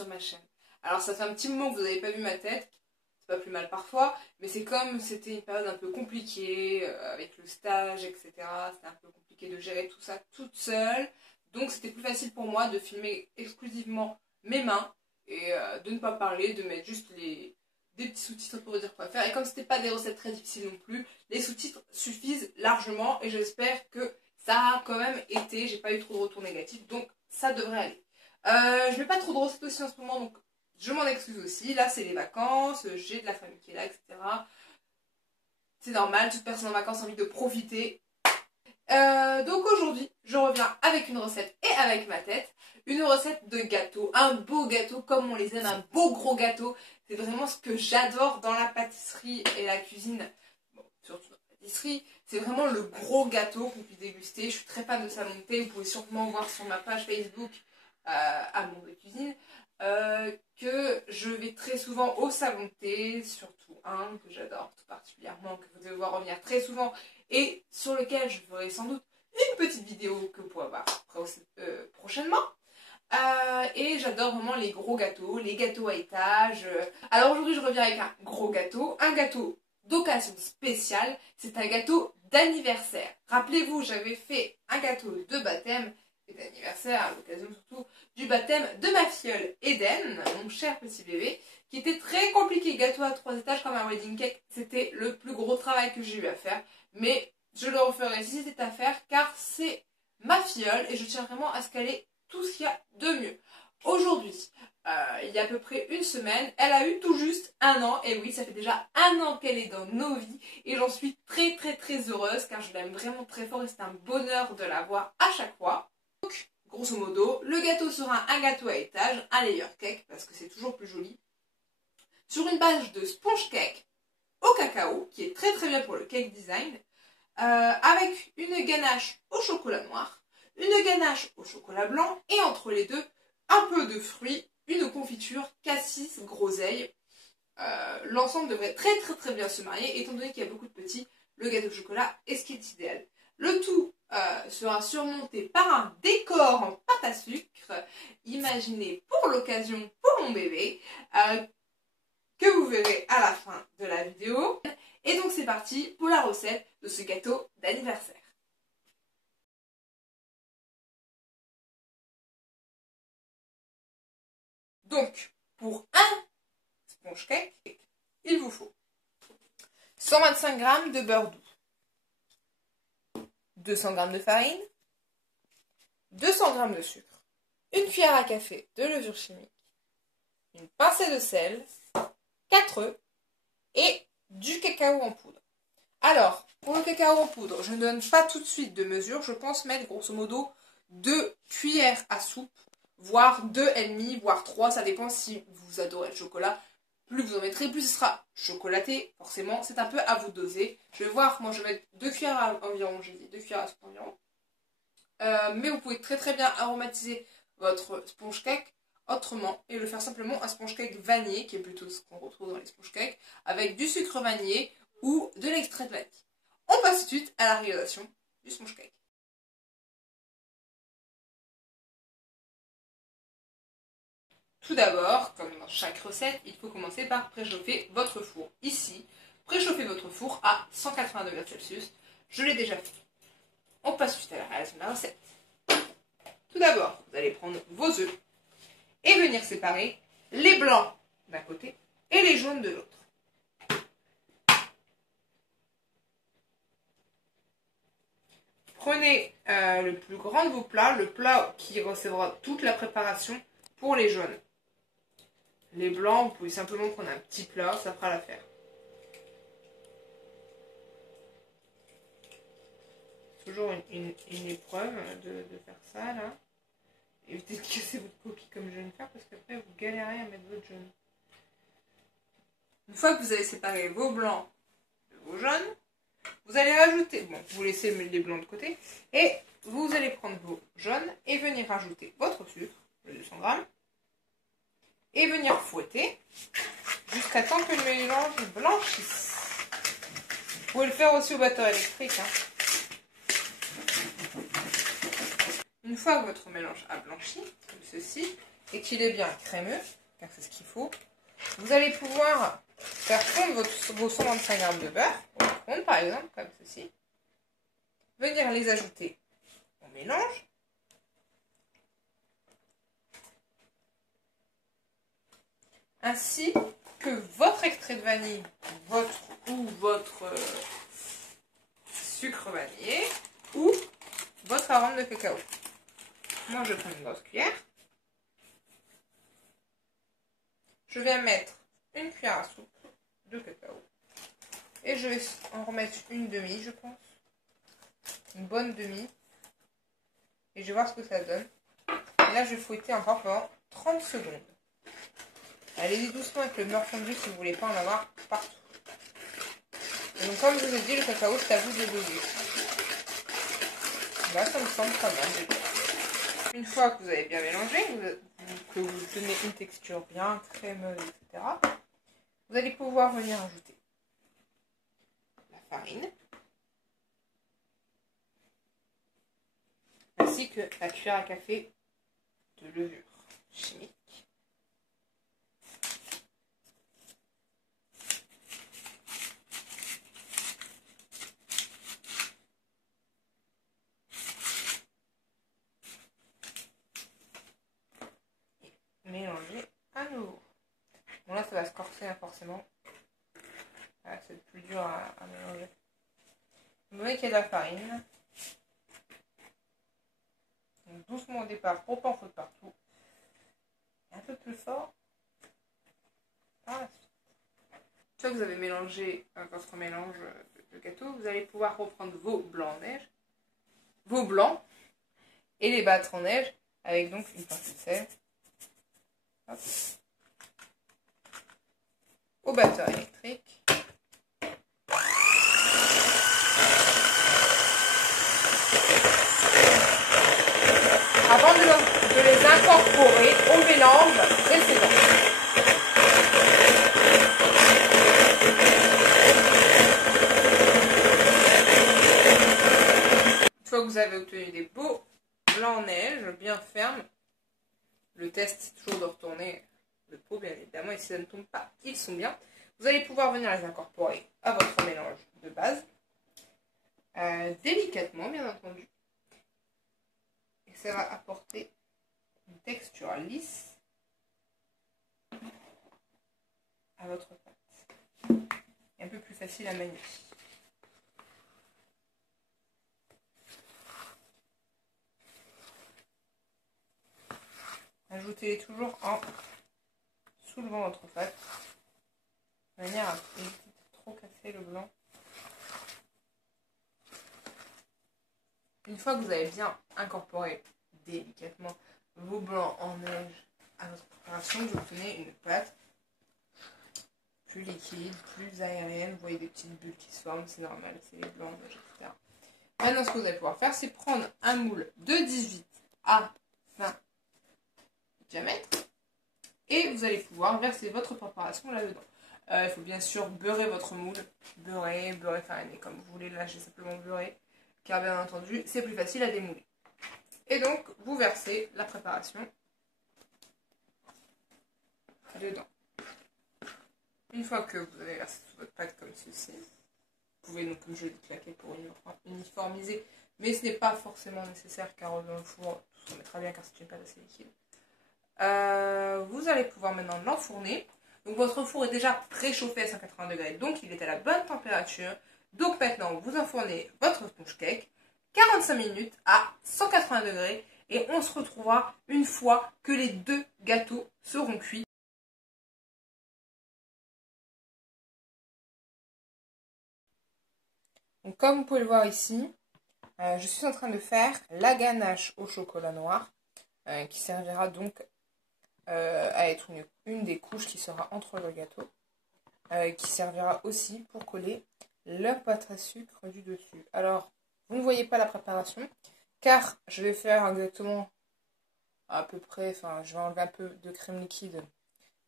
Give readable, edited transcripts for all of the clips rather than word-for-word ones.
sur ma chaîne. Alors ça fait un petit moment que vous n'avez pas vu ma tête, c'est pas plus mal parfois, mais c'est comme c'était une période un peu compliquée, avec le stage, etc. C'était un peu compliqué de gérer tout ça toute seule, donc c'était plus facile pour moi de filmer exclusivement mes mains, et de ne pas parler, de mettre juste des petits sous-titres pour vous dire quoi faire. Et comme c'était pas des recettes très difficiles non plus, les sous-titres suffisent largement, et j'espère que ça a quand même été, j'ai pas eu trop de retours négatifs, donc ça devrait aller. Je mets pas trop de recettes aussi en ce moment, donc je m'en excuse aussi. Là, c'est les vacances, j'ai de la famille qui est là, etc. C'est normal, toute personne en vacances a envie de profiter. Donc aujourd'hui, je reviens avec une recette et avec ma tête. Une recette de gâteau, un beau gâteau comme on les aime, un beau gros gâteau. C'est vraiment ce que j'adore dans la pâtisserie et la cuisine. Bon, surtout dans la pâtisserie, c'est vraiment le gros gâteau qu'on puisse déguster. Je suis très fan de salon de thé, vous pouvez sûrement voir sur ma page Facebook Amour de cuisine. Que je vais très souvent au salon de thé, surtout un que j'adore tout particulièrement, que vous devez voir revenir très souvent et sur lequel je ferai sans doute une petite vidéo que vous pourrez voir prochainement. Et j'adore vraiment les gros gâteaux, les gâteaux à étage. Alors aujourd'hui je reviens avec un gâteau d'occasion spéciale, c'est un gâteau d'anniversaire. Rappelez-vous, j'avais fait un gâteau de baptême et d'anniversaire, à l'occasion surtout du baptême de ma filleule Eden, mon cher petit bébé, qui était très compliqué. Gâteau à 3 étages comme un wedding cake, c'était le plus gros travail que j'ai eu à faire, mais je le referai si c'était à faire car c'est ma filleule et je tiens vraiment à ce qu'elle ait tout ce qu'il y a de mieux. Aujourd'hui, il y a à peu près une semaine, elle a eu tout juste 1 an, et oui, ça fait déjà 1 an qu'elle est dans nos vies, et j'en suis très très très heureuse car je l'aime vraiment très fort et c'est un bonheur de la voir à chaque fois. Donc, grosso modo, le gâteau sera un gâteau à étage, un layer cake, parce que c'est toujours plus joli, sur une base de sponge cake au cacao, qui est très très bien pour le cake design, avec une ganache au chocolat noir, une ganache au chocolat blanc, et entre les deux, un peu de fruits, une confiture, cassis, groseille. L'ensemble devrait très très très bien se marier, étant donné qu'il y a beaucoup de petits, le gâteau au chocolat est ce qui est idéal. Le tout sera surmonté par un décor en pâte à sucre, imaginé pour l'occasion pour mon bébé, que vous verrez à la fin de la vidéo. Et donc c'est parti pour la recette de ce gâteau d'anniversaire. Donc, pour un sponge cake, il vous faut 125 g de beurre doux, 200 g de farine, 200 g de sucre, une cuillère à café de levure chimique, une pincée de sel, 4 œufs et du cacao en poudre. Alors, pour le cacao en poudre, je ne donne pas tout de suite de mesure, je pense mettre grosso modo 2 cuillères à soupe, voire 2,5, voire 3, ça dépend si vous adorez le chocolat. Plus vous en mettrez, plus ce sera chocolaté, forcément, c'est un peu à vous doser. Je vais voir, moi je vais mettre 2 cuillères environ, j'ai dit 2 cuillères à soupe environ. Mais vous pouvez très très bien aromatiser votre sponge cake autrement et le faire simplement un sponge cake vanillé, qui est plutôt ce qu'on retrouve dans les sponge cakes, avec du sucre vanillé ou de l'extrait de vanille. On passe tout de suite à la réalisation du sponge cake. Tout d'abord, comme dans chaque recette, il faut commencer par préchauffer votre four. Ici, préchauffez votre four à 180 degrés Celsius. Je l'ai déjà fait. On passe tout de suite à la réalisation de la recette. Tout d'abord, vous allez prendre vos œufs et venir séparer les blancs d'un côté et les jaunes de l'autre. Prenez le plus grand de vos plats, le plat qui recevra toute la préparation pour les jaunes. Les blancs, vous pouvez simplement prendre un petit plat, ça fera l'affaire. Toujours une épreuve de faire ça là. Évitez de casser votre coquille comme je viens de faire parce qu'après vous galérez à mettre votre jaune. Une fois que vous avez séparé vos blancs de vos jaunes, vous allez rajouter, bon, vous laissez les blancs de côté, et vous allez prendre vos jaunes et venir rajouter votre sucre, le 200 g, et venir fouetter jusqu'à temps que le mélange blanchisse. Vous pouvez le faire aussi au batteur électrique. Une fois que votre mélange a blanchi, comme ceci, et qu'il est bien crémeux, car c'est ce qu'il faut, vous allez pouvoir faire fondre vos 125 g de beurre au micro-ondes par exemple, comme ceci. Venir les ajouter au mélange. Ainsi que votre extrait de vanille, votre sucre vanillé ou votre arôme de cacao. Moi, je prends une grosse cuillère. Je vais mettre une cuillère à soupe de cacao. Et je vais en remettre une demi, je pense. Une bonne demi. Et je vais voir ce que ça donne. Et là, je vais fouetter encore pendant 30 secondes. Allez-y doucement avec le beurre fondu si vous ne voulez pas en avoir partout. Et donc, comme je vous ai dit, le cacao, c'est à vous de doser. Là, ça me semble pas mal déjà. Une fois que vous avez bien mélangé, que vous tenez une texture bien crémeuse, etc., vous allez pouvoir venir ajouter la farine, ainsi que la cuillère à café de levure chimique. Mélanger à nouveau. Bon là ça va se corser hein, forcément. Voilà, c'est plus dur à mélanger. Vous voyez qu'il y a de la farine. Donc, doucement au départ pour pas en foutre partout. Un peu plus fort par la suite. Une fois que vous avez mélangé votre mélange de gâteau, vous allez pouvoir reprendre vos blancs en neige, vos blancs, et les battre en neige avec donc une pincée de sel. Hop. Au batteur électrique. Avant de les incorporer au mélange précédent. Une fois que vous avez obtenu des beaux blancs en neige bien fermes, le test c'est toujours de retourner le pot bien évidemment, et si ça ne tombe pas, ils sont bien. Vous allez pouvoir venir les incorporer à votre mélange de base, délicatement bien entendu. Et ça va apporter une texture lisse à votre pâte. Et un peu plus facile à manier. Ajoutez-les toujours en soulevant votre pâte, de manière à éviter de trop casser le blanc. Une fois que vous avez bien incorporé délicatement vos blancs en neige à votre préparation, vous obtenez une pâte plus liquide, plus aérienne. Vous voyez des petites bulles qui se forment, c'est normal, c'est les blancs en neige, etc. Maintenant, ce que vous allez pouvoir faire, c'est prendre un moule de 18 à 20 diamètre et vous allez pouvoir verser votre préparation là-dedans. Il faut bien sûr beurrer votre moule, beurrer fariner comme vous voulez. Là, j'ai simplement beurré, car bien entendu, c'est plus facile à démouler. Et donc, vous versez la préparation dedans. Une fois que vous avez versé toute votre pâte comme ceci, vous pouvez donc, comme je l'ai dit, claquer pour uniformiser, mais ce n'est pas forcément nécessaire car dans le four, tout se mettra bien car c'est une pâte assez liquide. Vous allez pouvoir maintenant l'enfourner. Donc votre four est déjà préchauffé à 180 degrés, donc il est à la bonne température. Donc maintenant, vous enfournez votre sponge cake 45 minutes à 180 degrés et on se retrouvera une fois que les deux gâteaux seront cuits. Donc comme vous pouvez le voir ici, je suis en train de faire la ganache au chocolat noir qui servira donc à être une des couches qui sera entre le gâteau, qui servira aussi pour coller la pâte à sucre du dessus. Alors, vous ne voyez pas la préparation, car je vais faire exactement à peu près, enfin, je vais enlever un peu de crème liquide,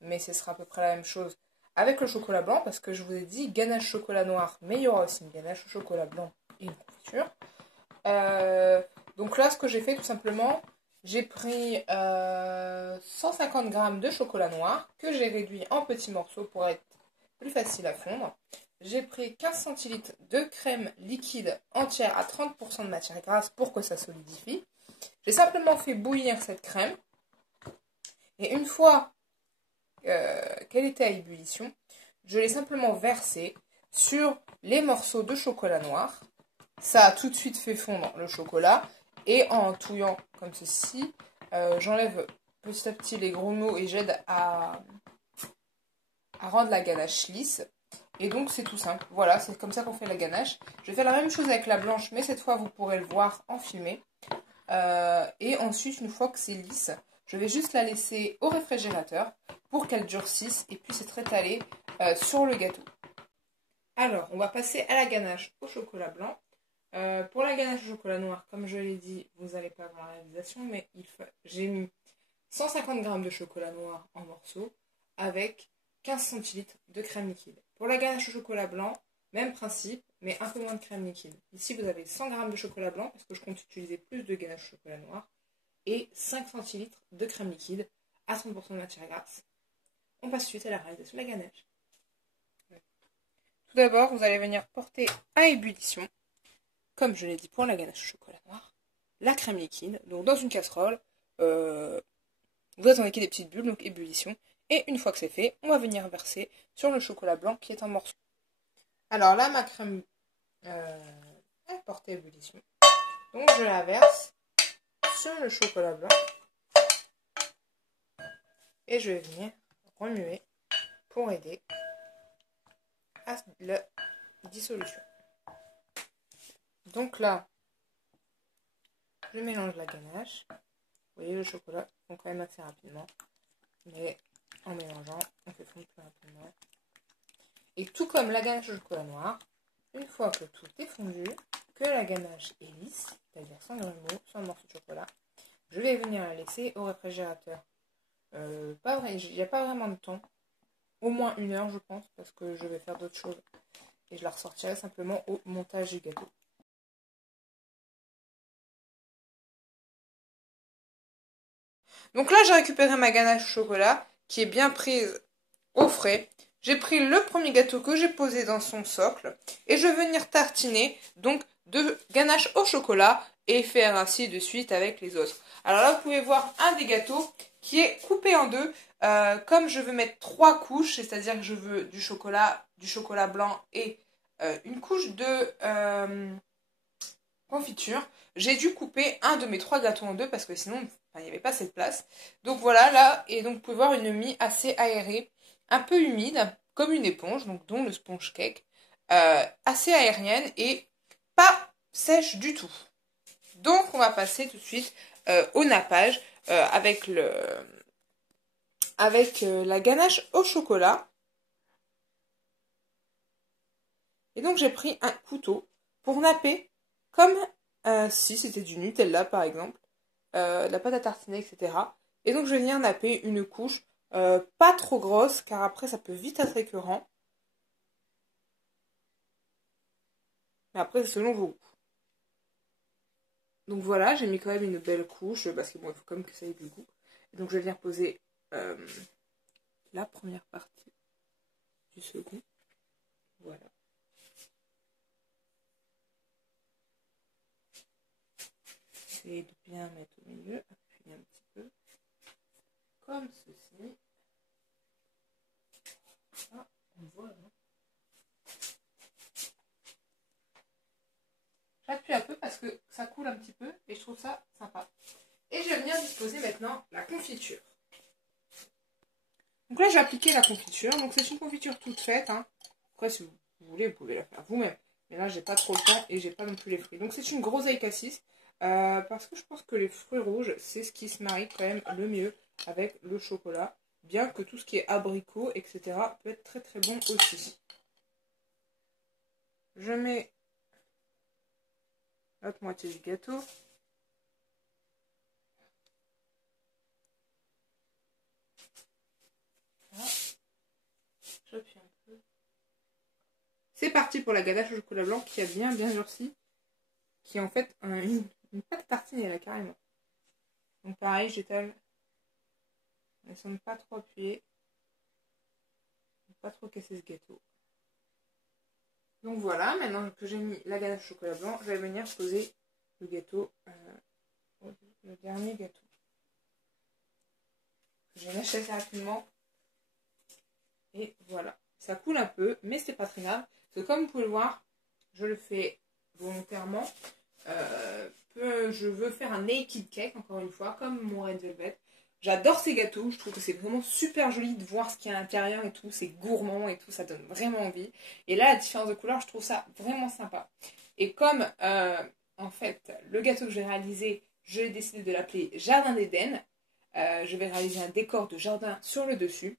mais ce sera à peu près la même chose avec le chocolat blanc, parce que je vous ai dit ganache chocolat noir, mais il y aura aussi une ganache au chocolat blanc et une confiture. Donc là, ce que j'ai fait tout simplement, J'ai pris 150 g de chocolat noir que j'ai réduit en petits morceaux pour être plus facile à fondre. J'ai pris 15 centilitres de crème liquide entière à 30% de matière grasse pour que ça solidifie. J'ai simplement fait bouillir cette crème. Et une fois qu'elle était à ébullition, je l'ai simplement versée sur les morceaux de chocolat noir. Ça a tout de suite fait fondre le chocolat. Et en touillant comme ceci, j'enlève petit à petit les gros mots et j'aide à rendre la ganache lisse. Et donc c'est tout simple. Voilà, c'est comme ça qu'on fait la ganache. Je vais faire la même chose avec la blanche, mais cette fois vous pourrez le voir en filmé. Et ensuite, une fois que c'est lisse, je vais juste la laisser au réfrigérateur pour qu'elle durcisse et puisse être étalée sur le gâteau. Alors, on va passer à la ganache au chocolat blanc. Pour la ganache au chocolat noir, comme je l'ai dit, vous n'allez pas voir la réalisation, mais j'ai mis 150 g de chocolat noir en morceaux avec 15 centilitres de crème liquide. Pour la ganache au chocolat blanc, même principe, mais un peu moins de crème liquide. Ici, vous avez 100 g de chocolat blanc, parce que je compte utiliser plus de ganache au chocolat noir, et 5 centilitres de crème liquide à 30% de matière grasse. On passe suite à la réalisation de la ganache. Tout d'abord, vous allez venir porter à ébullition, comme je l'ai dit pour la ganache au chocolat noir, la crème liquide, donc dans une casserole, vous attendez qu'il y ait des petites bulles, donc ébullition. Et une fois que c'est fait, on va venir verser sur le chocolat blanc qui est en morceaux. Alors là, ma crème est portée à ébullition. Donc je la verse sur le chocolat blanc. Et je vais venir remuer pour aider à la dissolution. Donc là, je mélange la ganache. Vous voyez, le chocolat fond quand même assez rapidement. Mais en mélangeant, on fait fondre plus rapidement. Et tout comme la ganache au chocolat noir, une fois que tout est fondu, que la ganache est lisse, c'est-à-dire sans grumeaux, sans morceau de chocolat, je vais venir la laisser au réfrigérateur. Il n'y a pas vraiment de temps. Au moins 1 heure, je pense, parce que je vais faire d'autres choses. Et je la ressortirai simplement au montage du gâteau. Donc là, j'ai récupéré ma ganache au chocolat, qui est bien prise au frais. J'ai pris le premier gâteau que j'ai posé dans son socle, et je vais venir tartiner, donc, de ganache au chocolat, et faire ainsi de suite avec les autres. Alors là, vous pouvez voir un des gâteaux qui est coupé en deux. Comme je veux mettre 3 couches, c'est-à-dire que je veux du chocolat blanc et une couche de confiture, j'ai dû couper un de mes 3 gâteaux en deux parce que sinon, il n'y avait pas cette place. Donc voilà, là, et donc vous pouvez voir une mie assez aérée, un peu humide, comme une éponge, donc dont le sponge cake, assez aérienne et pas sèche du tout. Donc on va passer tout de suite au nappage avec la ganache au chocolat. Et donc j'ai pris un couteau pour napper comme si c'était du Nutella par exemple, de la pâte à tartiner, etc. Et donc je vais venir napper une couche pas trop grosse car après ça peut vite être écœurant. Mais après c'est selon vos goûts. Donc voilà, j'ai mis quand même une belle couche parce que bon, il faut quand même que ça ait du goût. Et donc je vais venir poser la première partie du second. Voilà. Essayez de bien mettre au milieu, appuyer un petit peu, comme ceci. Ah, on voit là. J'appuie un peu parce que ça coule un petit peu et je trouve ça sympa. Et je vais venir disposer maintenant la confiture. Donc là j'ai appliqué la confiture, donc c'est une confiture toute faite. Hein. Après si vous voulez, vous pouvez la faire vous-même. Mais là j'ai pas trop le temps et j'ai pas non plus les fruits. Donc c'est une groseille cassis parce que je pense que les fruits rouges c'est ce qui se marie quand même le mieux avec le chocolat. Bien que tout ce qui est abricot, etc. peut être très très bon aussi. Je mets l'autre moitié du gâteau. Voilà. J'appuie un peu. C'est parti pour la ganache au chocolat blanc qui a bien durci. Qui est en fait une pâte tartinée là carrément. Donc pareil, j'étale. Elles sont pas trop appuyées. Pas trop casser ce gâteau. Donc voilà, maintenant que j'ai mis la ganache au chocolat blanc, je vais venir poser le gâteau, le dernier gâteau. Je vais mâcher assez rapidement. Et voilà. Ça coule un peu, mais c'est pas très grave. Parce que comme vous pouvez le voir, je le fais volontairement. Je veux faire un naked cake, encore une fois, comme mon Red Velvet. J'adore ces gâteaux, je trouve que c'est vraiment super joli de voir ce qu'il y a à l'intérieur et tout, c'est gourmand et tout, ça donne vraiment envie. Et là, la différence de couleur, je trouve ça vraiment sympa. Et comme, en fait, le gâteau que je vais réaliser, j'ai décidé de l'appeler Jardin d'Éden. Je vais réaliser un décor de jardin sur le dessus.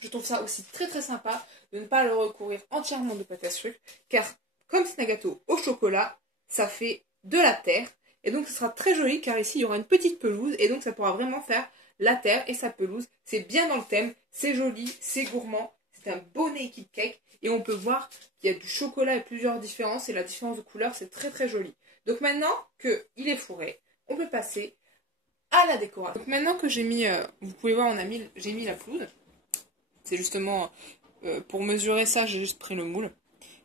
Je trouve ça aussi très très sympa de ne pas le recouvrir entièrement de pâte à sucre, car comme c'est un gâteau au chocolat, ça fait de la terre. Et donc ce sera très joli, car ici il y aura une petite pelouse, et donc ça pourra vraiment faire la terre et sa pelouse. C'est bien dans le thème, c'est joli, c'est gourmand, c'est un beau naked cake, et on peut voir qu'il y a du chocolat et plusieurs différences, et la différence de couleur c'est très très joli. Donc maintenant qu'il est fourré, on peut passer à la décoration. Donc maintenant que j'ai mis, vous pouvez voir, j'ai mis la pelouse. C'est justement pour mesurer ça, j'ai juste pris le moule.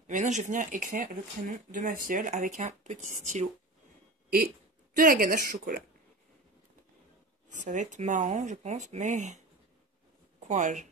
Et maintenant, je vais venir écrire le prénom de ma filleule avec un petit stylo et de la ganache au chocolat. Ça va être marrant, je pense, mais courage.